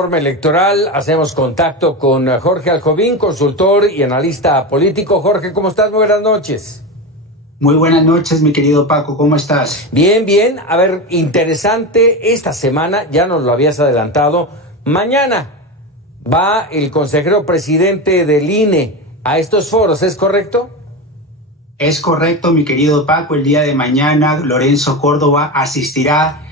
Reforma electoral, hacemos contacto con Jorge Aljobín, consultor y analista político. Jorge, ¿cómo estás? Muy buenas noches. Muy buenas noches, mi querido Paco, ¿cómo estás? Bien, bien. A ver, interesante, esta semana, ya nos lo habías adelantado, mañana va el consejero presidente del INE a estos foros, ¿es correcto? Es correcto, mi querido Paco, el día de mañana Lorenzo Córdoba asistirá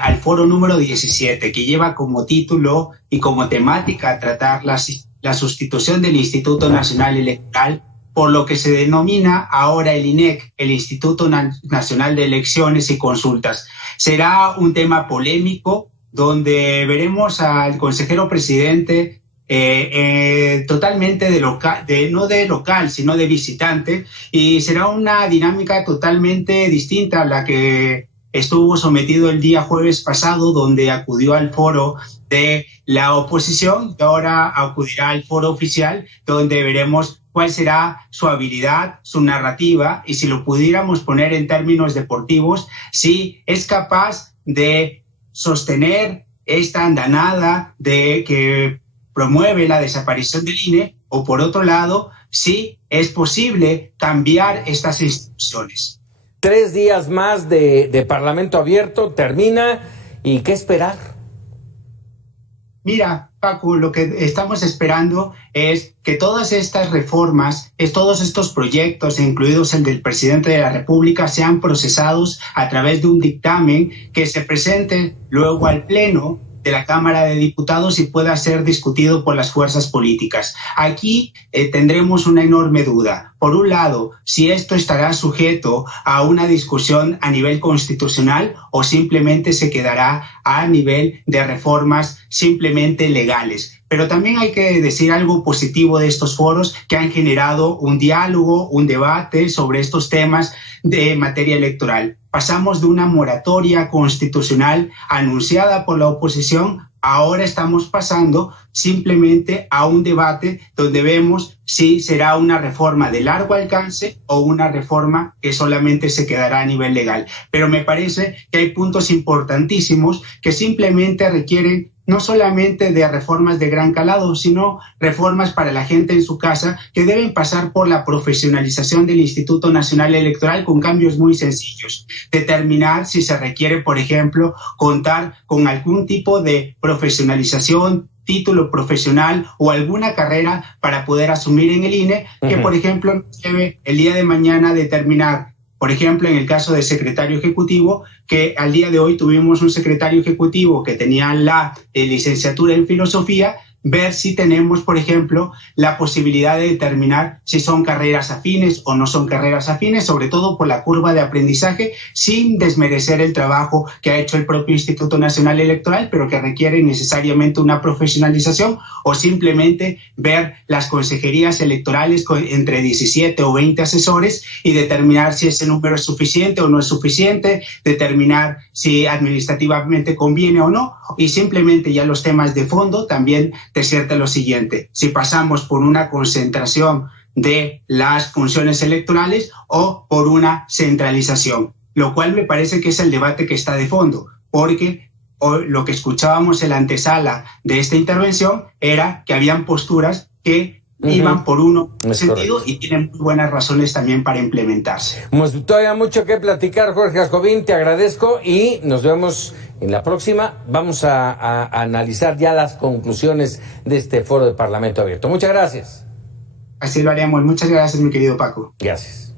al foro número 17, que lleva como título y como temática tratar la sustitución del Instituto Nacional Electoral por lo que se denomina ahora el INEC, el Instituto Nacional de Elecciones y Consultas. Será un tema polémico donde veremos al consejero presidente totalmente no de local, sino de visitante, y será una dinámica totalmente distinta a la que estuvo sometido el día jueves pasado, donde acudió al foro de la oposición, y ahora acudirá al foro oficial, donde veremos cuál será su habilidad, su narrativa, y si lo pudiéramos poner en términos deportivos, si es capaz de sostener esta andanada de que promueve la desaparición del INE, o por otro lado, si es posible cambiar estas instituciones. 3 días más de Parlamento abierto, termina, ¿y qué esperar? Mira, Paco, lo que estamos esperando es que todas estas reformas, todos estos proyectos, incluidos el del presidente de la República, sean procesados a través de un dictamen que se presente luego al Pleno de la Cámara de Diputados y pueda ser discutido por las fuerzas políticas. Aquí tendremos una enorme duda. Por un lado, si esto estará sujeto a una discusión a nivel constitucional o simplemente se quedará a nivel de reformas simplemente legales. Pero también hay que decir algo positivo de estos foros que han generado un diálogo, un debate sobre estos temas de materia electoral. Pasamos de una moratoria constitucional anunciada por la oposición, ahora estamos pasando simplemente a un debate donde vemos si será una reforma de largo alcance o una reforma que solamente se quedará a nivel legal. Pero me parece que hay puntos importantísimos que simplemente requieren no solamente de reformas de gran calado, sino reformas para la gente en su casa que deben pasar por la profesionalización del Instituto Nacional Electoral con cambios muy sencillos. Determinar si se requiere, por ejemplo, contar con algún tipo de profesionalización, título profesional o alguna carrera para poder asumir en el INE, que por ejemplo debe el día de mañana determinar, por ejemplo, en el caso de secretario ejecutivo, que al día de hoy tuvimos un secretario ejecutivo que tenía la licenciatura en filosofía, ver si tenemos, por ejemplo, la posibilidad de determinar si son carreras afines o no son carreras afines, sobre todo por la curva de aprendizaje, sin desmerecer el trabajo que ha hecho el propio Instituto Nacional Electoral, pero que requiere necesariamente una profesionalización, o simplemente ver las consejerías electorales entre 17 o 20 asesores y determinar si ese número es suficiente o no es suficiente, determinar si administrativamente conviene o no, y simplemente ya los temas de fondo también decirte lo siguiente: si pasamos por una concentración de las funciones electorales o por una centralización, lo cual me parece que es el debate que está de fondo, porque lo que escuchábamos en la antesala de esta intervención era que habían posturas que iban por uno sentido, correcto, y tienen muy buenas razones también para implementarse. Todavía mucho que platicar, Jorge Aljobín, te agradezco y nos vemos en la próxima. Vamos a analizar ya las conclusiones de este foro de Parlamento abierto. Muchas gracias. Así lo haremos. Muchas gracias, mi querido Paco. Gracias.